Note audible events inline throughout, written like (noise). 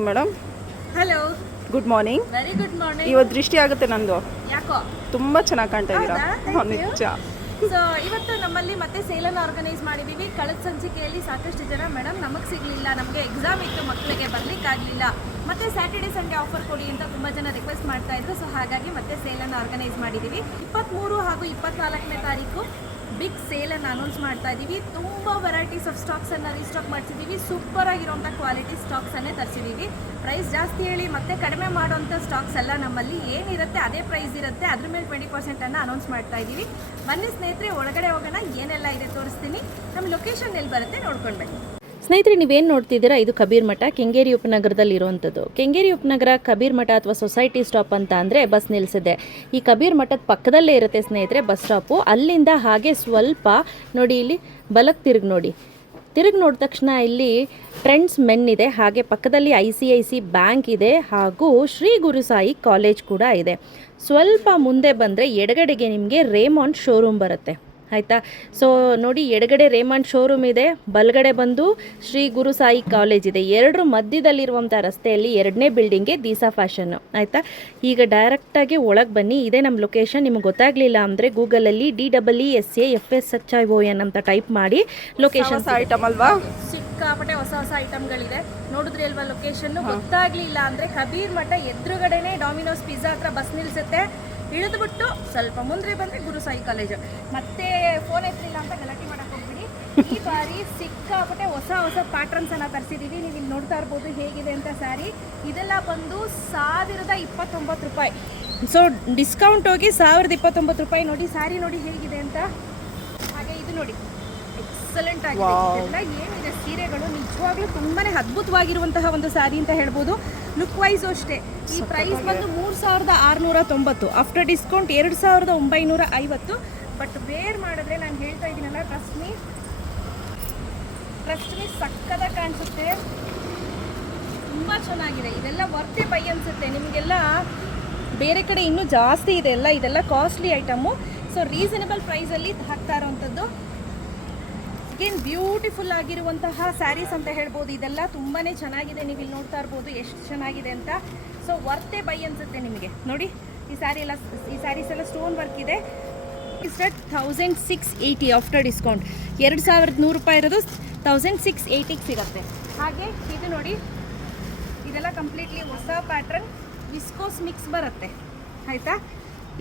Madam hello good morning very good morning ಇವತ್ತು ದೃಷ್ಟಿ ಆಗುತ್ತೆ ನಂದು. ಯಾಕೋ? ತುಂಬಾ ಚೆನ್ನಾಗಿ ಕಾಣ್ತಾ ಇದ್ದೀರಾ. ನಿಜ. ಸೊ ಇವತ್ತು ನಮ್ಮಲ್ಲಿ ಮತ್ತೆ ಸೇಲನ್ನು ಆರ್ಗನೈಸ್ ಮಾಡಿದ್ದೀವಿ ಕಳೆದ ಸಂಚಿಕೆಯಲ್ಲಿ ಸಾಕಷ್ಟು ಜನ ಮೇಡಮ್ ನಮಗೆ ಸಿಗಲಿಲ್ಲ. ನಮಗೆ ಎಕ್ಸಾಮ್ ಇತ್ತು ಮಕ್ಕಳಿಗೆ ಬರ್ಲಿಕ್ಕಾಗಲಿಲ್ಲ ಮತ್ತೆ ಸ್ಯಾಟರ್ಡೆ ಸಂಡೇ ಆಫರ್ ಕೊಡಿ ಅಂತ ತುಂಬ ಜನ ರಿಕ್ವೆಸ್ಟ್ ಮಾಡ್ತಾ ಇದ್ರು. ಸೊ ಹಾಗಾಗಿ ಮತ್ತೆ ಸೇಲನ್ನು ಆರ್ಗನೈಸ್ ಮಾಡಿದ್ದೀವಿ ಇಪ್ಪತ್ತ್ಮೂರು ಹಾಗೂ ಇಪ್ಪತ್ನಾಲ್ಕನೇ ತಾರೀಕು ಬಿಗ್ ಸೇಲನ್ನು ಅನೌನ್ಸ್ ಮಾಡ್ತಾ ಇದ್ದೀವಿ ತುಂಬ ವೆರೈಟೀಸ್ ಆಫ್ ಸ್ಟಾಕ್ಸನ್ನು ರೀಸ್ಟಾಕ್ ಮಾಡ್ತಿದ್ದೀವಿ ಸೂಪರ್ ಆಗಿರೋಂಥ ಕ್ವಾಲಿಟಿ ಸ್ಟಾಕ್ಸನ್ನೇ ತರಿಸಿದ್ದೀವಿ ಪ್ರೈಸ್ ಜಾಸ್ತಿ ಹೇಳಿ ಮತ್ತೆ ಕಡಿಮೆ ಮಾಡೋಂಥ ಸ್ಟಾಕ್ಸ್ ಎಲ್ಲ ನಮ್ಮಲ್ಲಿ ಏನಿರುತ್ತೆ ಅದೇ ಪ್ರೈಸ್ ಇರುತ್ತೆ. ಅದ್ರ ಮೇಲೆ ಟ್ವೆಂಟಿ ಪರ್ಸೆಂಟನ್ನು ಅನೌನ್ಸ್ ಮಾಡ್ತಾ ಇದ್ದೀವಿ ಬನ್ನಿ ಸ್ನೇಹಿತರೆ, ಒಳಗಡೆ ಹೋಗೋಣ. ಏನೆಲ್ಲ ಇದೆ ತೋರಿಸ್ತೀನಿ. ನಮ್ಮ ಲೊಕೇಶನ್ ಎಲ್ಲಿ ಬರುತ್ತೆ ನೋಡ್ಕೊಂಡು ಸ್ನೇಹಿತರೆ, ನೀವೇನು ನೋಡ್ತಿದ್ದೀರಾ? ಇದು ಕಬೀರ್ ಮಠ, ಕೆಂಗೇರಿ ಉಪನಗರದಲ್ಲಿ ಇರುವಂಥದ್ದು. ಕೆಂಗೇರಿ ಉಪನಗರ ಕಬೀರ್ ಮಠ ಅಥವಾ ಸೊಸೈಟಿ ಸ್ಟಾಪ್ ಅಂತ ಅಂದರೆ ಬಸ್ ನಿಲ್ಲಿಸಿದೆ ಈ ಕಬೀರ್ ಮಠದ ಪಕ್ಕದಲ್ಲೇ ಇರುತ್ತೆ ಸ್ನೇಹಿತರೆ, ಬಸ್ ಸ್ಟಾಪು. ಅಲ್ಲಿಂದ ಹಾಗೆ ಸ್ವಲ್ಪ ನೋಡಿ ಇಲ್ಲಿ ಬಲಕ್ಕೆ ತಿರುಗಿ ನೋಡಿ. ತಿರುಗಿ ನೋಡಿದ ತಕ್ಷಣ ಇಲ್ಲಿ ಟ್ರೆಂಡ್ಸ್ ಮೆನ್ ಇದೆ, ಹಾಗೆ ಪಕ್ಕದಲ್ಲಿ I C I C bank ಇದೆ, ಹಾಗೂ ಶ್ರೀ ಗುರುಸಾಯಿ ಕಾಲೇಜ್ ಕೂಡ ಇದೆ. ಸ್ವಲ್ಪ ಮುಂದೆ ಬಂದರೆ ಎಡಗಡೆಗೆ ನಿಮಗೆ ರೇಮಾಂಡ್ ಶೋರೂಮ್ ಬರುತ್ತೆ. ಆಯಿತಾ? ಸೊ ನೋಡಿ ಎಡಗಡೆ ರೇಮಂಡ್ ಶೋರೂಮ್ ಇದೆ ಬಲಗಡೆ ಬಂದು ಶ್ರೀ ಗುರು ಸಾಯಿ ಕಾಲೇಜ್ ಇದೆ. ಎರಡರ ಮಧ್ಯದಲ್ಲಿರುವಂಥ ರಸ್ತೆಯಲ್ಲಿ ಎರಡನೇ ಬಿಲ್ಡಿಂಗ್ಗೆ ದೀಸಾ ಫ್ಯಾಷನ್ ಆಯಿತಾ? ಈಗ ಡೈರೆಕ್ಟಾಗಿ ಒಳಗೆ ಬನ್ನಿ. ಇದೇ ನಮ್ಮ ಲೊಕೇಶನ್ ನಿಮ್ಗೆ ಗೊತ್ತಾಗಲಿಲ್ಲ ಅಂದರೆ ಗೂಗಲಲ್ಲಿ D double E S A F S H I O N ಅಂತ ಟೈಪ್ ಮಾಡಿ ಲೊಕೇಶನ್ ಹೊಸ ಐಟಮ್ ಅಲ್ವಾ? ಸಿಕ್ಕಾಪಟ್ಟೆ ಹೊಸ ಹೊಸ ಐಟಮ್ಗಳಿದೆ ನೋಡಿದ್ರಿ ಅಲ್ವಾ ಲೊಕೇಶನ್ ಗೊತ್ತಾಗ್ಲಿಲ್ಲ ಅಂದ್ರೆ ಕಬೀರ್ ಮಠ ಎದುರುಗಡೆನೆ ಡಾಮಿನೋಸ್ ಪಿಜ್ಜಾ ಹತ್ರ ಬಸ್ ನಿಲ್ಸುತ್ತೆ. ಇಳಿದ್ಬಿಟ್ಟು ಸ್ವಲ್ಪ ಮುಂದೆ ಬಂದ್ರೆ ಗುರುಸಾಯಿ ಕಾಲೇಜು. ಮತ್ತೆ ಫೋನ್ ಎತ್ತಲಿಲ್ಲ ಅಂತ ಗಲಾಟೆ ಮಾಡಕ್ ಹೋಗ್ಬಿಡಿ. ಈ ಬಾರಿ ಸಿಕ್ಕಾಪಟ್ಟೆ ಹೊಸ ಹೊಸ ಪ್ಯಾಟ್ರನ್ಸ್ ಅನ್ನ ತರಿಸಿದೀವಿ. ನೀವು ಇಲ್ಲಿ ನೋಡ್ತಾ ಇರ್ಬೋದು ಹೇಗಿದೆ ಅಂತ ಸ್ಯಾರಿ ಇದೆಲ್ಲ ಬಂದು ಸಾವಿರದ ಇಪ್ಪತ್ತೊಂಬತ್ತು ರೂಪಾಯಿ. ಸೊ ಡಿಸ್ಕೌಂಟ್ ಹೋಗಿ ಸಾವಿರದ ಇಪ್ಪತ್ತೊಂಬತ್ತು ರೂಪಾಯಿ ನೋಡಿ ಸ್ಯಾರಿ ನೋಡಿ ಹೇಗಿದೆ ಅಂತ. ಹಾಗೆ ಇದು ನೋಡಿ. ಎಕ್ಸಲೆಂಟ್ ಆಗಿದೆ. ಇದೆಲ್ಲ ಏನಿದೆ? ಸೀರೆಗಳು ನಿಜವಾಗ್ಲೂ ತುಂಬಾ ಅದ್ಭುತವಾಗಿರುವಂತಹ ಒಂದು ಸ್ಯಾರಿ ಅಂತ ಹೇಳ್ಬೋದು. ಲುಕ್ ವೈಸು ಅಷ್ಟೇ. ಈ ಪ್ರೈಸ್ ಬಂದು ಮೂರು ಸಾವಿರದ ಆರುನೂರ ತೊಂಬತ್ತು ಆಫ್ಟರ್ ಡಿಸ್ಕೌಂಟ್ ಎರಡು ಸಾವಿರದ ಒಂಬೈನೂರ ಐವತ್ತು ಬಟ್ ವೇರ್ ಮಾಡಿದ್ರೆ ನಾನು ಹೇಳ್ತಾ ಇದ್ದೀನಲ್ಲ ಟ್ರಸ್ಟ್ ಮೀ ಟ್ರಸ್ಟ್ ಮೀ ಸಕ್ಕದ ಕಾಣಿಸುತ್ತೆ. ತುಂಬ ಚೆನ್ನಾಗಿದೆ. ಇದೆಲ್ಲ ವರ್ತೆ ಬೈ ಅನ್ಸುತ್ತೆ. ನಿಮಗೆಲ್ಲ ಬೇರೆ ಕಡೆ ಇನ್ನೂ ಜಾಸ್ತಿ ಇದೆ ಅಲ್ಲ, ಇದೆಲ್ಲ ಕಾಸ್ಟ್ಲಿ ಐಟಮು ಸೊ ರೀಸನಬಲ್ ಪ್ರೈಸಲ್ಲಿ ಹಾಕ್ತಾ ಇರೋವಂಥದ್ದು ಏನು ಬ್ಯೂಟಿಫುಲ್ ಆಗಿರುವಂತಹ ಸ್ಯಾರೀಸ್ ಅಂತ ಹೇಳ್ಬೋದು. ಇದೆಲ್ಲ ತುಂಬಾ ಚೆನ್ನಾಗಿದೆ. ನೀವು ಇಲ್ಲಿ ನೋಡ್ತಾ ಇರ್ಬೋದು, ಎಷ್ಟು ಚೆನ್ನಾಗಿದೆ ಅಂತ. ಸೊ ವರ್ತೆ ಬೈ ಅನ್ಸುತ್ತೆ ನಿಮಗೆ. ನೋಡಿ, ಈ ಸ್ಯಾರಿ ಎಲ್ಲ, ಈ ಸ್ಯಾರೀಸ್ ಎಲ್ಲ ಸ್ಟೋನ್ ವರ್ಕ್ ಇದೆ. Is that thousand six eighty after discount ಎರಡು ಸಾವಿರದ ನೂರು ರೂಪಾಯಿ ಇರೋದು ತೌಸಂಡ್ ಸಿಕ್ಸ್ ಏಯ್ಟಿಗೆ ಸಿಗುತ್ತೆ. ಹಾಗೆ, ಇದು ನೋಡಿ, ಇದೆಲ್ಲ ಕಂಪ್ಲೀಟ್ಲಿ ಹೊಸ ಪ್ಯಾಟ್ರನ್ ವಿಸ್ಕೋಸ್ ಮಿಕ್ಸ್ ಬರುತ್ತೆ. ಆಯಿತಾ?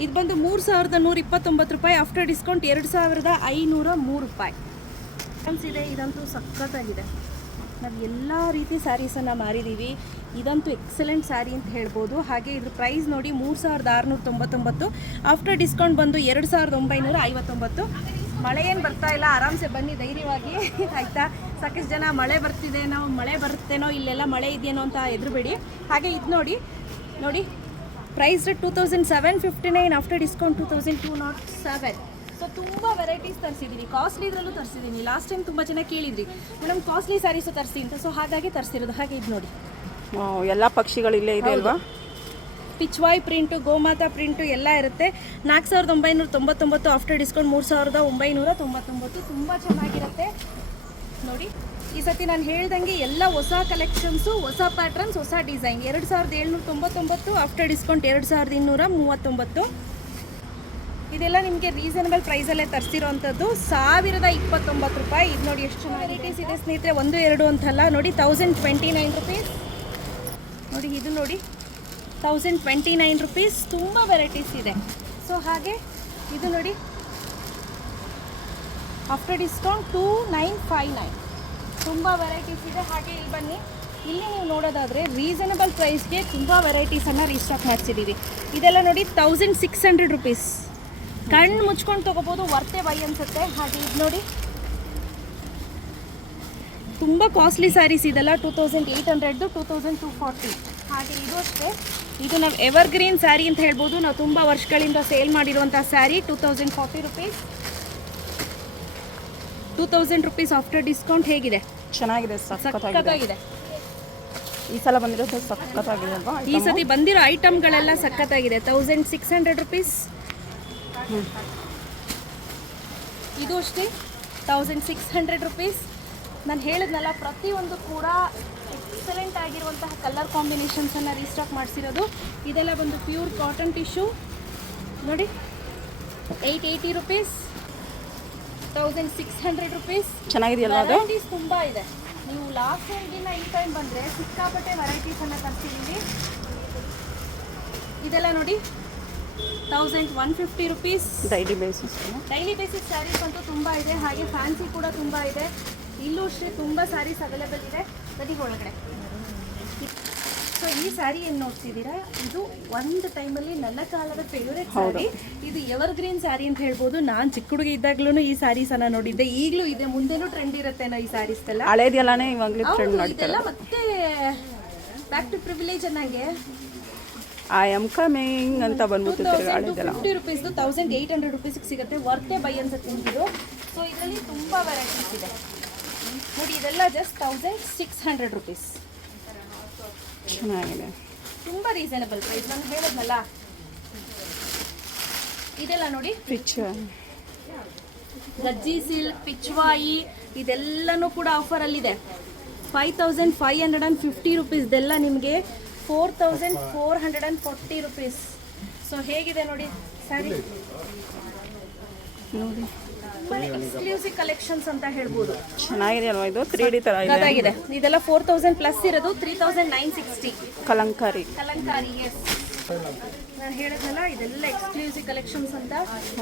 ಇದು ಬಂದು ಮೂರು ಸಾವಿರದ ನೂರ ಇಪ್ಪತ್ತೊಂಬತ್ತು ರೂಪಾಯಿ ಆಫ್ಟರ್ ಡಿಸ್ಕೌಂಟ್ ಎರಡು ಸಾವಿರದ ಐನೂರ ಮೂರು ರೂಪಾಯಿ. ಇದೆ, ಇದಂತೂ ಸಖತ್ತಾಗಿದೆ. ನಾವು ಎಲ್ಲ ರೀತಿ ಸ್ಯಾರೀಸನ್ನು ಮಾರಿದ್ದೀವಿ ಇದಂತೂ ಎಕ್ಸಲೆಂಟ್ ಸ್ಯಾರಿ ಅಂತ ಹೇಳ್ಬೋದು. ಹಾಗೆ ಇದ್ರ ಪ್ರೈಸ್ ನೋಡಿ ಮೂರು ಸಾವಿರದ ಆರುನೂರ ತೊಂಬತ್ತೊಂಬತ್ತು ಆಫ್ಟರ್ ಡಿಸ್ಕೌಂಟ್ ಬಂದು ಎರಡು ಸಾವಿರದ ಒಂಬೈನೂರ ಐವತ್ತೊಂಬತ್ತು ಮಳೆ ಏನು ಬರ್ತಾ ಇಲ್ಲ, ಆರಾಮ್ಸೆ ಬನ್ನಿ ಧೈರ್ಯವಾಗಿ. (laughs) ಆಯಿತಾ? ಸಾಕಷ್ಟು ಜನ ಮಳೆ ಬರ್ತಿದೆ ನಾವು ಮಳೆ ಬರುತ್ತೇನೋ, ಇಲ್ಲೆಲ್ಲ ಮಳೆ ಇದೆಯೇನೋ ಅಂತ ಎದುರುಬೇಡಿ ಹಾಗೆ ಇದು ನೋಡಿ ನೋಡಿ. Price two thousand seven fifty nine after discount two thousand two not seven so ತುಂಬ ವೆರೈಟೀಸ್ ತರಿಸಿದ್ದೀನಿ ಕಾಸ್ಟ್ಲಿ ಇದರಲ್ಲೂ ತರಿಸಿದ್ದೀನಿ ಲಾಸ್ಟ್ ಟೈಮ್ ತುಂಬ ಜನ ಕೇಳಿದ್ರಿ. ಮೇಡಮ್ ಕಾಸ್ಟ್ಲಿ ಸ್ಯಾರೀಸು ತರಿಸಿ ಅಂತ. ಸೊ ಹಾಗಾಗಿ ತರಿಸಿರೋದು. ಹಾಗೆ ಇದು ನೋಡಿ. ಎಲ್ಲ ಪಕ್ಷಿಗಳು ಇಲ್ಲೇ ಇದೆ ಅಲ್ವಾ? ಪಿಚ್ವಾಯ್ ಪ್ರಿಂಟು ಗೋಮಾತಾ ಪ್ರಿಂಟು ಎಲ್ಲ ಇರುತ್ತೆ. ನಾಲ್ಕು ಸಾವಿರದ ಒಂಬೈನೂರ ತೊಂಬತ್ತೊಂಬತ್ತು ಆಫ್ಟರ್ ಡಿಸ್ಕೌಂಟ್ ಮೂರು ಸಾವಿರದ ಒಂಬೈನೂರ ತೊಂಬತ್ತೊಂಬತ್ತು. ತುಂಬ ಚೆನ್ನಾಗಿರುತ್ತೆ. ನೋಡಿ ಈ ಸತಿ ನಾನು ಹೇಳ್ದಂಗೆ ಎಲ್ಲ ಹೊಸ ಕಲೆಕ್ಷನ್ಸು ಹೊಸ ಪ್ಯಾಟ್ರನ್ಸ್ ಹೊಸ ಡಿಸೈನ್ ಎರಡು ಸಾವಿರದ ಏಳ್ನೂರ ತೊಂಬತ್ತೊಂಬತ್ತು ಆಫ್ಟರ್ ಡಿಸ್ಕೌಂಟ್ ಎರಡು ಸಾವಿರದ ಇನ್ನೂರ ಮೂವತ್ತೊಂಬತ್ತು. ಇದೆಲ್ಲ ನಿಮಗೆ ರೀಸನಬಲ್ ಪ್ರೈಸಲ್ಲೇ ತರಿಸಿರೋವಂಥದ್ದು ಸಾವಿರದ ಇಪ್ಪತ್ತೊಂಬತ್ತು ರೂಪಾಯಿ. ಇದು ನೋಡಿ ಎಷ್ಟು ವೆರೈಟೀಸ್ ಇದೆ ಸ್ನೇಹಿತರೆ, ಒಂದು, ಎರಡು ಅಂತಲ್ಲ. ನೋಡಿ ತೌಸಂಡ್ ಟ್ವೆಂಟಿ ನೈನ್ ರುಪೀಸ್ ನೋಡಿ, ಇದು ನೋಡಿ. ತೌಸಂಡ್ ಟ್ವೆಂಟಿ ನೈನ್ ರುಪೀಸ್ ತುಂಬ ವೆರೈಟೀಸ್ ಇದೆ. ಸೊ ಹಾಗೆ, ಇದು ನೋಡಿ. After discount two nine five nine ತುಂಬ ವೆರೈಟೀಸ್ ಇದೆ. ಹಾಗೆ ಇಲ್ಲಿ ಬನ್ನಿ. ಇಲ್ಲಿ ನೀವು ನೋಡೋದಾದರೆ ರೀಸನಬಲ್ ಪ್ರೈಸ್ಗೆ ತುಂಬ ವೆರೈಟೀಸನ್ನು ರೀಸ್ಟಾಕ್ ಮಾಡಿಸಿದ್ದೀವಿ ಇದೆಲ್ಲ ನೋಡಿ ತೌಸಂಡ್ ಸಿಕ್ಸ್ ಹಂಡ್ರೆಡ್ ರುಪೀಸ್ ಕಣ್ಣು ಮುಚ್ಕೊಂಡು ತಗೋಬೋದು ವರ್ತೆ ಬೈ ಅನ್ಸುತ್ತೆ. ಹಾಗೆ ಇದು ನೋಡಿ. ತುಂಬ ಕಾಸ್ಟ್ಲಿ ಸ್ಯಾರೀಸ್ ಇದೆಲ್ಲ two thousand eight hundred two thousand two forty ಹಾಗೆ ಇದು ಅಷ್ಟೇ. ಇದು ನಾವು ಎವರ್ಗ್ರೀನ್ ಸ್ಯಾರಿ ಅಂತ ಹೇಳ್ಬೋದು. ನಾವು ತುಂಬ ವರ್ಷಗಳಿಂದ ಸೇಲ್ ಮಾಡಿರುವಂಥ sari two thousand forty rupees two thousand rupees after discount ಹೇಗಿದೆ? ಚೆನ್ನಾಗಿದೆ ಸಕ್ಕತ್ತಾಗಿದೆ ಸಖತ್ತಾಗಿದೆ. ಈ ಸಲ ಬಂದಿರೋದು ಸಖತ್ತಾಗಿದೆ ಅಲ್ವಾ? ಈ ಸತಿ ಬಂದಿರೋ ಐಟಮ್ಗಳೆಲ್ಲ ಸಖತ್ತಾಗಿದೆ. ತೌಸಂಡ್ ಸಿಕ್ಸ್ ಹಂಡ್ರೆಡ್ ರುಪೀಸ್ ಇದು ಅಷ್ಟೇ ತೌಸಂಡ್ ಸಿಕ್ಸ್ ಹಂಡ್ರೆಡ್ ರುಪೀಸ್ ನಾನು ಹೇಳಿದ್ನಲ್ಲ ಪ್ರತಿಯೊಂದು ಕೂಡ ಎಕ್ಸಲೆಂಟ್ ಆಗಿರುವಂತಹ ಕಲರ್ ಕಾಂಬಿನೇಷನ್ಸನ್ನು ರೀಸ್ಟಾಕ್ ಮಾಡಿಸಿರೋದು. ಇದೆಲ್ಲ ಬಂದು ಪ್ಯೂರ್ ಕಾಟನ್ ಟಿಶ್ಯೂ ನೋಡಿ eight eighty rupees thousand six hundred rupees ಚೆನ್ನಾಗಿದೆಯಲ್ಲ varieties ತುಂಬ ಇದೆ. ನೀವು ಲಾಸ್ಟ್ ಟೈಮ್ಗಿನ್ನ ಈ ಟೈಮ್ ಬಂದರೆ ಸಿಕ್ಕಾಪಟ್ಟೆ ವೆರೈಟೀಸನ್ನು ತರಿಸಿದ್ದೀವಿ ಇದೆಲ್ಲ ನೋಡಿ thousand one fifty rupees. Daily basis daily basis saris ಅಂತೂ ತುಂಬ ಇದೆ. ಹಾಗೆ ಫ್ಯಾನ್ಸಿ ಕೂಡ ತುಂಬ ಇದೆ. ಇಲ್ಲೂ ಅಷ್ಟೇ ತುಂಬ ಸ್ಯಾರೀಸ್ ಅವೈಲೇಬಲ್ ಇದೆ. ಬದಿ ಒಳಗಡೆ. ಸೊ ಈ ಸ್ಯಾರಿ ಏನು ನೋಡ್ತಿದ್ದೀರಾ? ಇದು ಒಂದು ಟೈಮಲ್ಲಿ ನನ್ನ ಕಾಲದ ಫೇವರೇಟ್ ಸ್ಯಾರಿ ಇದು ಎವರ್ ಗ್ರೀನ್ ಸ್ಯಾರಿ ಅಂತ ಹೇಳ್ಬೋದು. ನಾನು ಚಿಕ್ಕ ಹುಡುಗಿ ಇದ್ದಾಗ್ಲೂ ಈ ಸ್ಯಾರೀಸನ್ನು ನೋಡಿದ್ದೆ. ಈಗಲೂ ಇದೆ. ಮುಂದೆನೂ ಟ್ರೆಂಡ್ ಇರುತ್ತೇನೋ ಈ ಸ್ಯಾರೀಸ್ ಎಲ್ಲ ಹಳೇದೆಲ್ಲಾನೇ ಇವಾಗಲೂ ಟ್ರೆಂಡ್ ಮತ್ತೆ ಬ್ಯಾಕ್ ಟು ಪ್ರಿವಿಲೇಜ್ ಅನ್ನಂಗೆ. ಐ ಆಮ್ ಕಮಿಂಗ್ ಅಂತ ಬಂದ್ಬಿಟ್ಟು ತಿರ್ಗಾ ಹಳೇದೆಲ್ಲ ಫಿಫ್ಟಿ ರುಪೀಸ್ದು ತೌಸಂಡ್ ಏಯ್ಟ್ ಹಂಡ್ರೆಡ್ ರುಪೀಸ್ಗೆ ಸಿಗುತ್ತೆ. ವರ್ತೆ ಬೈ ಅನ್ಸುತ್ತೆ ನಿಮ್ಮದು ಸೊ ಇದರಲ್ಲಿ ತುಂಬ ವೆರೈಟೀಸ್ ಇದೆ. ನೋಡಿ ಇದೆಲ್ಲ just thousand six hundred rupees ಚೆನ್ನಾಗಿದೆ. ತುಂಬ ರೀಸನಬಲ್ ಪ್ರೈಸ್ ನಾನು ಹೇಳದ್ನಲ್ಲ. ಇದೆಲ್ಲ ನೋಡಿ. ಪಿಚ್ ಗಜ್ಜಿ ಸಿಲ್ಕ್ ಪಿಚ್ವಾಯಿ ಇದೆಲ್ಲನೂ ಕೂಡ ಆಫರಲ್ಲಿದೆ five thousand five hundred and fifty ರುಪೀಸ್ದೆಲ್ಲ ನಿಮಗೆ four thousand four hundred and forty rupees. So ಹೇಗಿದೆ ನೋಡಿ? ಸ್ಯಾರಿ ನೋಡಿ. ಎಕ್ಸ್ಕ್ಲೂಸಿವ್ ಕಲೆಕ್ಷನ್ಸ್ ಅಂತ ಹೇಳ್ಬೋದು. ಚೆನ್ನಾಗಿದೆ ಅಲ್ವಾ ಇದು? ತ್ರೀ ಡಿ ಥರ ಇದೆ. ಇದೆಲ್ಲ ಫೋರ್ ತೌಸಂಡ್ ಪ್ಲಸ್ ಇರೋದು three thousand nine sixty Kalamkari. Kalamkari yes ನಾನು ಹೇಳಿದ್ನಲ್ಲ ಇದೆಲ್ಲ ಎಕ್ಸ್ಕ್ಲೂಸಿವ್ ಕಲೆಕ್ಷನ್ಸ್ ಅಂತ.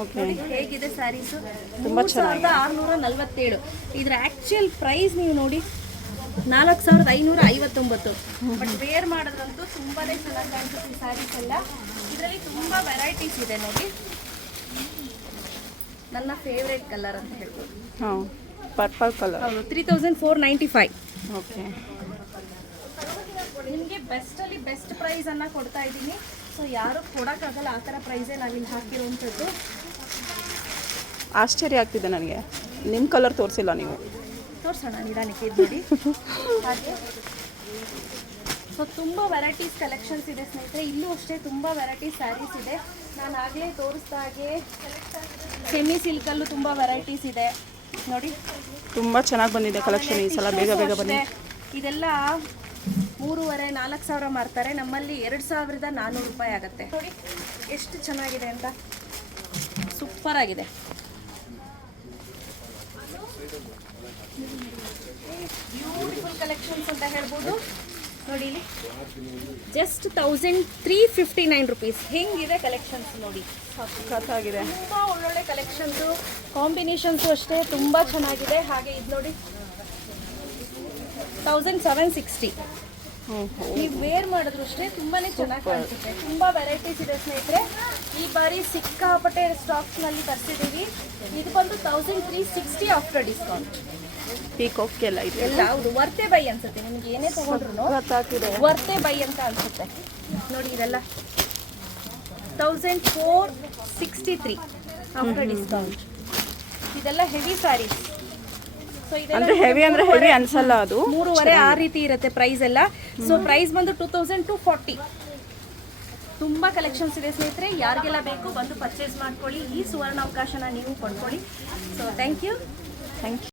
ಓಕೆ ನೋಡಿ ಹೇಗಿದೆ ಸ್ಯಾರೀಸು ತುಂಬ ಸಾವಿರದ ಆರುನೂರ ನಲ್ವತ್ತೇಳು. ಇದರ ಆ್ಯಕ್ಚುಯಲ್ ಪ್ರೈಸ್ ನೀವು ನೋಡಿ. ನಾಲ್ಕು ಸಾವಿರದ ಐನೂರ ಐವತ್ತೊಂಬತ್ತು. ಬಟ್ ವೇರ್ ಮಾಡೋದ್ರಂತೂ ತುಂಬಾ ಚೆನ್ನಾಗಿ ಕಾಣಿಸುತ್ತೆ ಈ ಸ್ಯಾರೀಸ್ ಎಲ್ಲ. ಇದರಲ್ಲಿ ತುಂಬ ವೆರೈಟೀಸ್ ಇದೆ ನೋಡಿ. ನನ್ನ ಫೇವ್ರೇಟ್ ಕಲರ್ ಅಂತ ಹೇಳ್ಬೋದು. ಹಾಂ ಪರ್ಪಲ್ ಕಲರ್ ಹೌದು three thousand four ninety five okay. ನಿಮಗೆ ಬೆಸ್ಟಲ್ಲಿ ಬೆಸ್ಟ್ ಪ್ರೈಸನ್ನು ಕೊಡ್ತಾ ಇದ್ದೀನಿ. ಸೊ ಯಾರು ಕೊಡೋಕ್ಕಾಗಲ್ಲ ಆ ಥರ ಪ್ರೈಸೇ ನಾವಿಲ್ಲಿ ಹಾಕಿರುವಂಥದ್ದು ಆಶ್ಚರ್ಯ ಆಗ್ತಿದೆ ನನಗೆ. ನಿಮ್ಮ ಕಲರ್ ತೋರಿಸಿಲ್ಲ ನೀವು? ತೋರಿಸೋಣ ನಿಧಾನಕ್ಕೆ ಇದು ನೋಡಿ. ಹಾಗೆ. ಸೊ ತುಂಬ ವೆರೈಟೀಸ್ ಕಲೆಕ್ಷನ್ಸ್ ಇದೆ ಸ್ನೇಹಿತರೆ. ಇಲ್ಲೂ ಅಷ್ಟೇ ತುಂಬ ವೆರೈಟಿ ಸ್ಯಾರೀಸ್ ಇದೆ. ನಾನು ಆಗಲೇ ತೋರಿಸ್ದ ಹಾಗೆ ಸೆಮಿ ಸಿಲ್ಕಲ್ಲೂ ತುಂಬ ವೆರೈಟೀಸ್ ಇದೆ. ನೋಡಿ. ತುಂಬ ಚೆನ್ನಾಗಿ ಬಂದಿದೆ ಕಲೆಕ್ಷನ್ ಈ ಸಲ. ಬೇಗ ಬೇಗ ಬಂದಿದೆ. ಇದೆಲ್ಲ ಮೂರುವರೆ ನಾಲ್ಕು ಸಾವಿರ ಮಾರ್ತಾರೆ. ನಮ್ಮಲ್ಲಿ ಎರಡು ಸಾವಿರದ ನಾನ್ನೂರು ರೂಪಾಯಿ ಆಗುತ್ತೆ. ನೋಡಿ. ಎಷ್ಟು ಚೆನ್ನಾಗಿದೆ ಅಂತ. ಸೂಪರ್ ಆಗಿದೆ. ಬ್ಯೂಟಿಫುಲ್ ಕಲೆಕ್ಷನ್ಸ್ ಅಂತ ಹೇಳ್ಬೋದು. ನೋಡಿ ಇಲ್ಲಿ. Just thousand three fifty nine rupees ಹೆಂಗಿದೆ ಕಲೆಕ್ಷನ್ಸ್ ನೋಡಿ. ಸಖತ್ತಾಗಿದೆ. ತುಂಬ ಒಳ್ಳೊಳ್ಳೆ ಕಲೆಕ್ಷನ್ಸು ಕಾಂಬಿನೇಷನ್ಸು ಅಷ್ಟೇ ತುಂಬ ಚೆನ್ನಾಗಿದೆ. ಹಾಗೆ ಇದು ನೋಡಿ. ತೌಸಂಡ್ ಸೆವೆನ್ ಸಿಕ್ಸ್ಟಿ ನೀವು ವೇರ್ ಮಾಡಿದ್ರು ಅಷ್ಟೇ ತುಂಬಾನೇ ಚೆನ್ನಾಗಿ ಕಾಣಿಸುತ್ತೆ. ತುಂಬ ವೆರೈಟೀಸ್ ಇದೆ ಸ್ನೇಹಿತರೆ. ಈ ಬಾರಿ ಸಿಕ್ಕಾಪಟ್ಟೆ ಸ್ಟಾಕ್ಸ್ನಲ್ಲಿ ತರಿಸಿದ್ದೀವಿ ಇದು ಬಂದು thousand three sixty after discount peacock ಎಲ್ಲ ಇದೆ ಎಲ್ಲ ಹೌದು. ವರ್ತೆ ಬೈ ಅನ್ಸುತ್ತೆ. ನಿಮ್ಗೆ ಏನೇ ತಗೊಂಡ್ರು ವರ್ತೆ ಬೈ ಅಂತ ಅನ್ಸುತ್ತೆ. ನೋಡಿ ಇದೆಲ್ಲ. Thousand four sixty three after discount ಇದೆಲ್ಲ ಹೆವಿ ಸ್ಯಾರೀಸ್ ಸೊ ಅಂದ್ರೆ ಹೆವಿ ಅಂದ್ರೆ ಹೆವಿ ಅನ್ಸಲ್ಲ ಅದು. ಮೂರುವರೆ ಆ ರೀತಿ ಇರುತ್ತೆ ಪ್ರೈಸ್ ಎಲ್ಲ. ಸೊ ಪ್ರೈಸ್ ಬಂದು ಟೂ ತೌಸಂಡ್ ಟು ಫಾರ್ಟಿ ತುಂಬ ಕಲೆಕ್ಷನ್ಸ್ ಇದೆ ಸ್ನೇಹಿತರೆ. ಯಾರಿಗೆಲ್ಲ ಬೇಕು ಬಂದು ಪರ್ಚೇಸ್ ಮಾಡ್ಕೊಳ್ಳಿ. ಈ ಸುವರ್ಣ ಅವಕಾಶನ ನೀವು ಕೊಂಡ್ಕೊಳ್ಳಿ. So thank you thank you